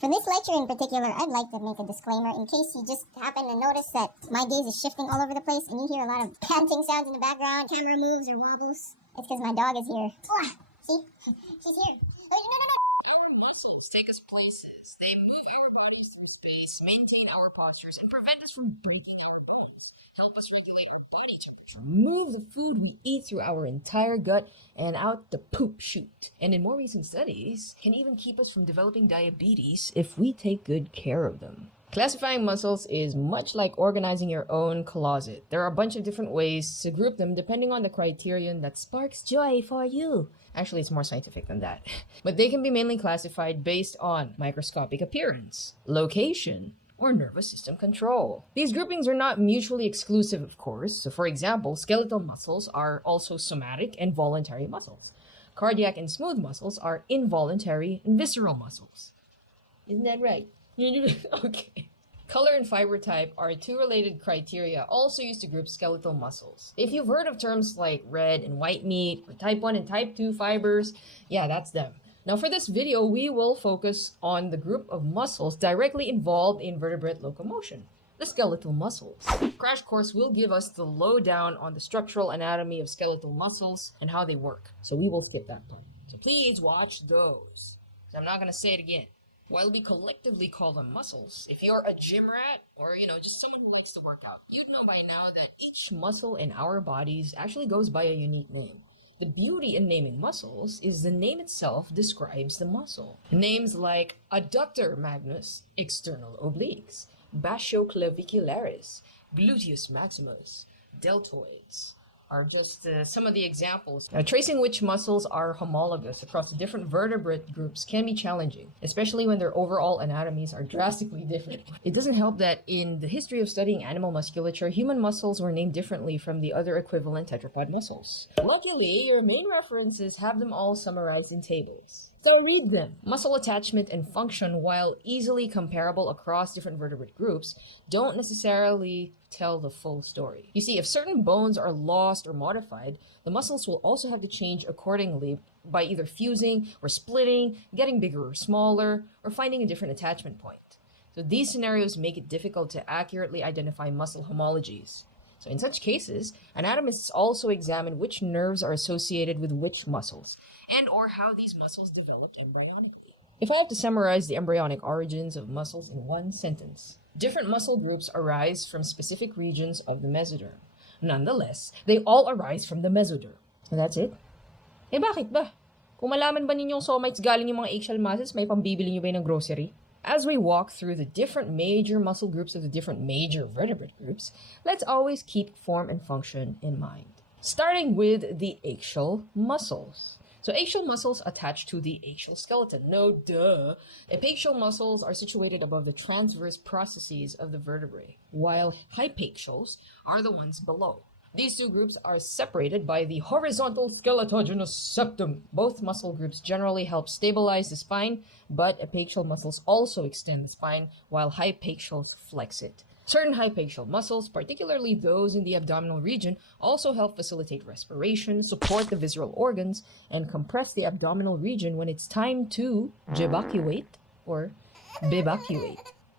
For this lecture in particular, I'd like to make a disclaimer in case you just happen to notice that my gaze is shifting all over the place and you hear a lot of panting sounds in the background, camera moves or wobbles. It's because my dog is here. See? She's here. Our muscles take us places. They move our bodies through space, maintain our postures, and prevent us from breaking our bones. Help us regulate our body temperature, move the food we eat through our entire gut and out the poop chute. And in more recent studies, can even keep us from developing diabetes if we take good care of them. Classifying muscles is much like organizing your own closet. There are a bunch of different ways to group them depending on the criterion that sparks joy for you. Actually, it's more scientific than that. But they can be mainly classified based on microscopic appearance, location, or nervous system control. These groupings are not mutually exclusive, of course. So for example, skeletal muscles are also somatic and voluntary muscles. Cardiac and smooth muscles are involuntary and visceral muscles. Isn't that right? Okay. Color and fiber type are two related criteria also used to group skeletal muscles. If you've heard of terms like red and white meat, or type 1 and type 2 fibers, yeah, that's them. Now for this video, we will focus on the group of muscles directly involved in vertebrate locomotion, the skeletal muscles. Crash Course will give us the lowdown on the structural anatomy of skeletal muscles and how they work. So we will skip that part. So please watch those. So I'm not going to say it again. While we collectively call them muscles, if you're a gym rat or, just someone who likes to work out, you'd know by now that each muscle in our bodies actually goes by a unique name. The beauty in naming muscles is the name itself describes the muscle. Names like adductor magnus, external obliques, basioclavicularis, gluteus maximus, deltoids are just some of the examples. Now, tracing which muscles are homologous across the different vertebrate groups can be challenging, especially when their overall anatomies are drastically different. It doesn't help that in the history of studying animal musculature, human muscles were named differently from the other equivalent tetrapod muscles. Luckily, your main references have them all summarized in tables. So read them. Muscle attachment and function, while easily comparable across different vertebrate groups, don't necessarily tell the full story. You see, if certain bones are lost or modified, the muscles will also have to change accordingly by either fusing or splitting, getting bigger or smaller, or finding a different attachment point. So these scenarios make it difficult to accurately identify muscle homologies. So in such cases, anatomists also examine which nerves are associated with which muscles, and or how these muscles developed embryonically. If I have to summarize the embryonic origins of muscles in one sentence, different muscle groups arise from specific regions of the mesoderm. Nonetheless, they all arise from the mesoderm. And that's it? Bakit ba? Kung malaman ba ninyong somites galing yung mga axial muscles, may pambibili nyo ba ng grocery? As we walk through the different major muscle groups of the different major vertebrate groups, let's always keep form and function in mind. Starting with the axial muscles. So axial muscles attach to the axial skeleton. No duh. Epaxial muscles are situated above the transverse processes of the vertebrae, while hypaxials are the ones below. These two groups are separated by the horizontal skeletogenous septum. Both muscle groups generally help stabilize the spine, but epaxial muscles also extend the spine, while hypaxials flex it. Certain hypaxial muscles, particularly those in the abdominal region, also help facilitate respiration, support the visceral organs, and compress the abdominal region when it's time to jebacuate or bivacuate.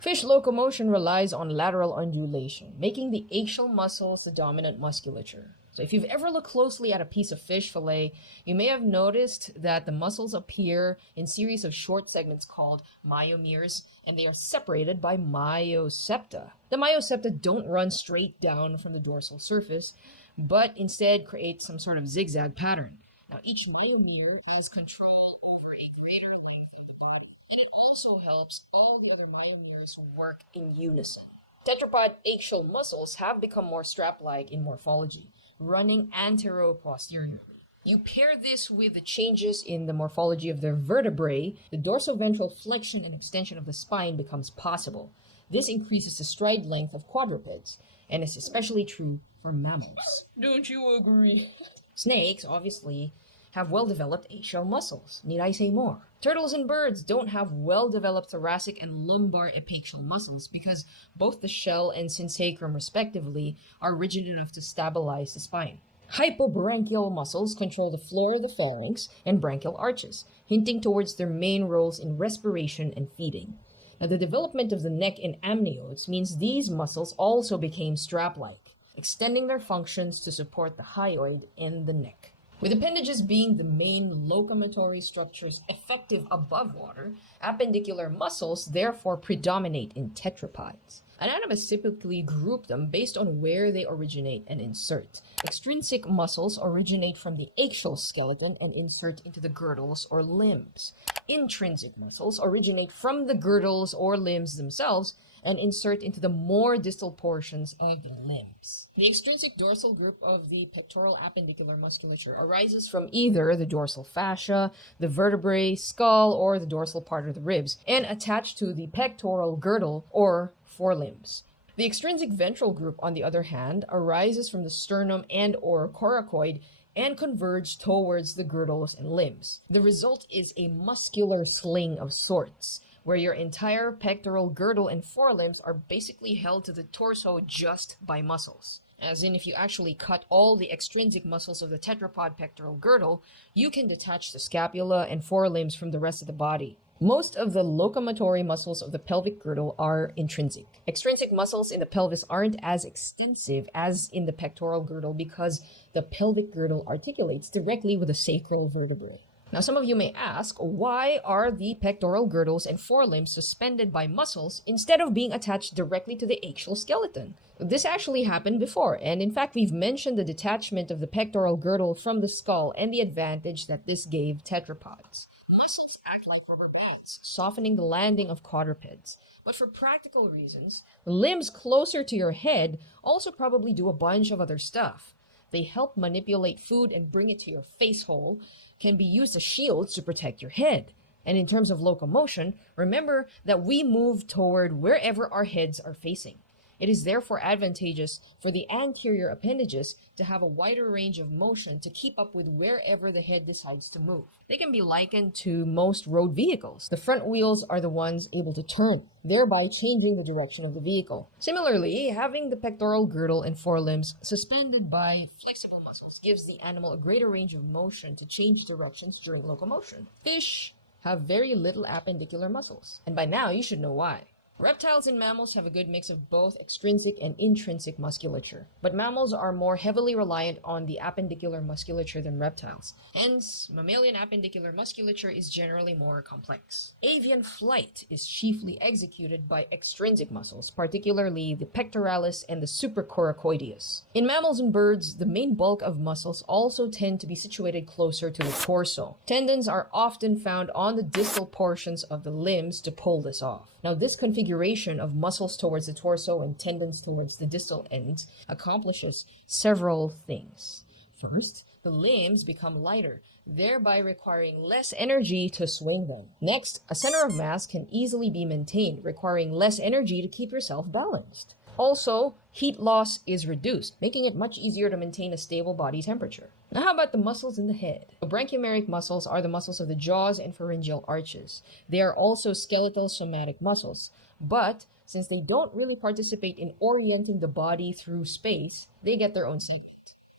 Fish locomotion relies on lateral undulation, making the axial muscles the dominant musculature. So if you've ever looked closely at a piece of fish fillet, you may have noticed that the muscles appear in series of short segments called myomeres, and they are separated by myosepta. The myosepta don't run straight down from the dorsal surface, but instead create some sort of zigzag pattern. Now each myomere has control over a greater length of the body, and it also helps all the other myomeres work in unison. Tetrapod axial muscles have become more strap-like in morphology, running antero-posteriorly. You pair this with the changes in the morphology of their vertebrae, the dorsoventral flexion and extension of the spine becomes possible. This increases the stride length of quadrupeds, and is especially true for mammals. Don't you agree? Snakes, obviously, have well-developed axial muscles. Need I say more? Turtles and birds don't have well-developed thoracic and lumbar epaxial muscles because both the shell and synsacrum, respectively, are rigid enough to stabilize the spine. Hypobranchial muscles control the floor of the phalanx and branchial arches, hinting towards their main roles in respiration and feeding. Now, the development of the neck in amniotes means these muscles also became strap-like, extending their functions to support the hyoid and the neck. With appendages being the main locomotory structures effective above water, appendicular muscles therefore predominate in tetrapods. Anatomists typically group them based on where they originate and insert. Extrinsic muscles originate from the axial skeleton and insert into the girdles or limbs. Intrinsic muscles originate from the girdles or limbs themselves and insert into the more distal portions of the limbs. The extrinsic dorsal group of the pectoral appendicular musculature arises from either the dorsal fascia, the vertebrae, skull, or the dorsal part of the ribs, and attached to the pectoral girdle or forelimbs. The extrinsic ventral group, on the other hand, arises from the sternum and or coracoid and converge towards the girdles and limbs. The result is a muscular sling of sorts, where your entire pectoral girdle and forelimbs are basically held to the torso just by muscles. As in, if you actually cut all the extrinsic muscles of the tetrapod pectoral girdle, you can detach the scapula and forelimbs from the rest of the body. Most of the locomotory muscles of the pelvic girdle are intrinsic. Extrinsic muscles in the pelvis aren't as extensive as in the pectoral girdle because the pelvic girdle articulates directly with the sacral vertebrae. Now, some of you may ask, why are the pectoral girdles and forelimbs suspended by muscles instead of being attached directly to the axial skeleton? This actually happened before, and in fact, we've mentioned the detachment of the pectoral girdle from the skull and the advantage that this gave tetrapods. Muscles act like rubber bands, softening the landing of quadrupeds. But for practical reasons, limbs closer to your head also probably do a bunch of other stuff. They help manipulate food and bring it to your face hole, can be used as shields to protect your head. And in terms of locomotion, remember that we move toward wherever our heads are facing. It is therefore advantageous for the anterior appendages to have a wider range of motion to keep up with wherever the head decides to move. They can be likened to most road vehicles. The front wheels are the ones able to turn, thereby changing the direction of the vehicle. Similarly, having the pectoral girdle and forelimbs suspended by flexible muscles gives the animal a greater range of motion to change directions during locomotion. Fish have very little appendicular muscles, and by now you should know why. Reptiles and mammals have a good mix of both extrinsic and intrinsic musculature, but mammals are more heavily reliant on the appendicular musculature than reptiles. Hence, mammalian appendicular musculature is generally more complex. Avian flight is chiefly executed by extrinsic muscles, particularly the pectoralis and the supracoracoideus. In mammals and birds, the main bulk of muscles also tend to be situated closer to the torso. Tendons are often found on the distal portions of the limbs to pull this off. Now, this configuration of muscles towards the torso and tendons towards the distal ends accomplishes several things. First, the limbs become lighter, thereby requiring less energy to swing them. Next, a center of mass can easily be maintained, requiring less energy to keep yourself balanced. Also, heat loss is reduced, making it much easier to maintain a stable body temperature. Now, how about the muscles in the head? The branchiomeric muscles are the muscles of the jaws and pharyngeal arches. They are also skeletal somatic muscles, but since they don't really participate in orienting the body through space, they get their own segment.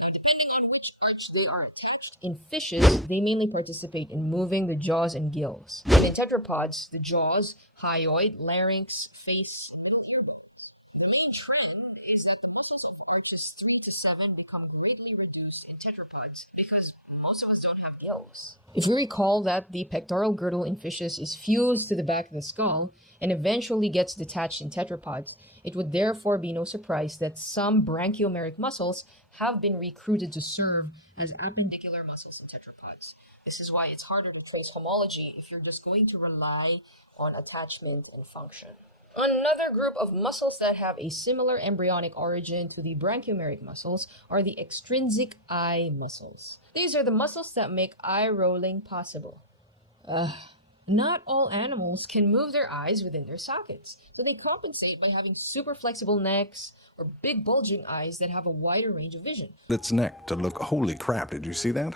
Now, depending on which arch they are attached, in fishes, they mainly participate in moving the jaws and gills. And in tetrapods, the jaws, hyoid, larynx, face, and ear bones. The main trend is that the muscles of arches 3 to 7 become greatly reduced in tetrapods because most of us don't have gills. If we recall that the pectoral girdle in fishes is fused to the back of the skull and eventually gets detached in tetrapods, it would therefore be no surprise that some branchiomeric muscles have been recruited to serve as appendicular muscles in tetrapods. This is why it's harder to trace homology if you're just going to rely on attachment and function. Another group of muscles that have a similar embryonic origin to the branchiomeric muscles are the extrinsic eye muscles. These are the muscles that make eye rolling possible. Not all animals can move their eyes within their sockets, so they compensate by having super flexible necks or big bulging eyes that have a wider range of vision. Its neck to look, holy crap, did you see that?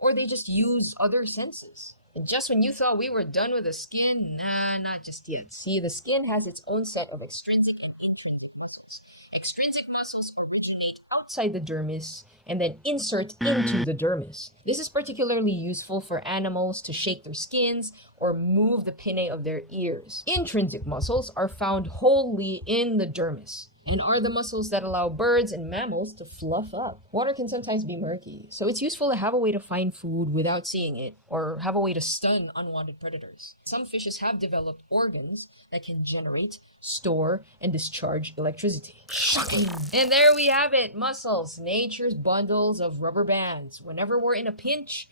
Or they just use other senses. And just when you thought we were done with the skin, nah, not just yet. See, the skin has its own set of extrinsic and intrinsic muscles. Extrinsic muscles originate outside the dermis, and then insert into the dermis. This is particularly useful for animals to shake their skins or move the pinnae of their ears. Intrinsic muscles are found wholly in the dermis and are the muscles that allow birds and mammals to fluff up. Water can sometimes be murky, so it's useful to have a way to find food without seeing it, or have a way to stun unwanted predators. Some fishes have developed organs that can generate, store, and discharge electricity. And there we have it, muscles, nature's bundles of rubber bands. Whenever we're in a pinch,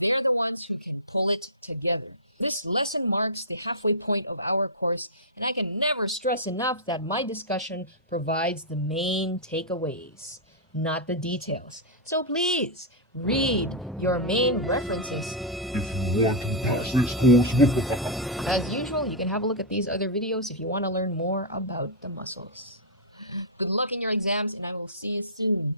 they're the ones who can pull it together. This lesson marks the halfway point of our course, and I can never stress enough that my discussion provides the main takeaways, not the details. So please, read your main references. If you want to pass this course. As usual, you can have a look at these other videos if you want to learn more about the muscles. Good luck in your exams, and I will see you soon.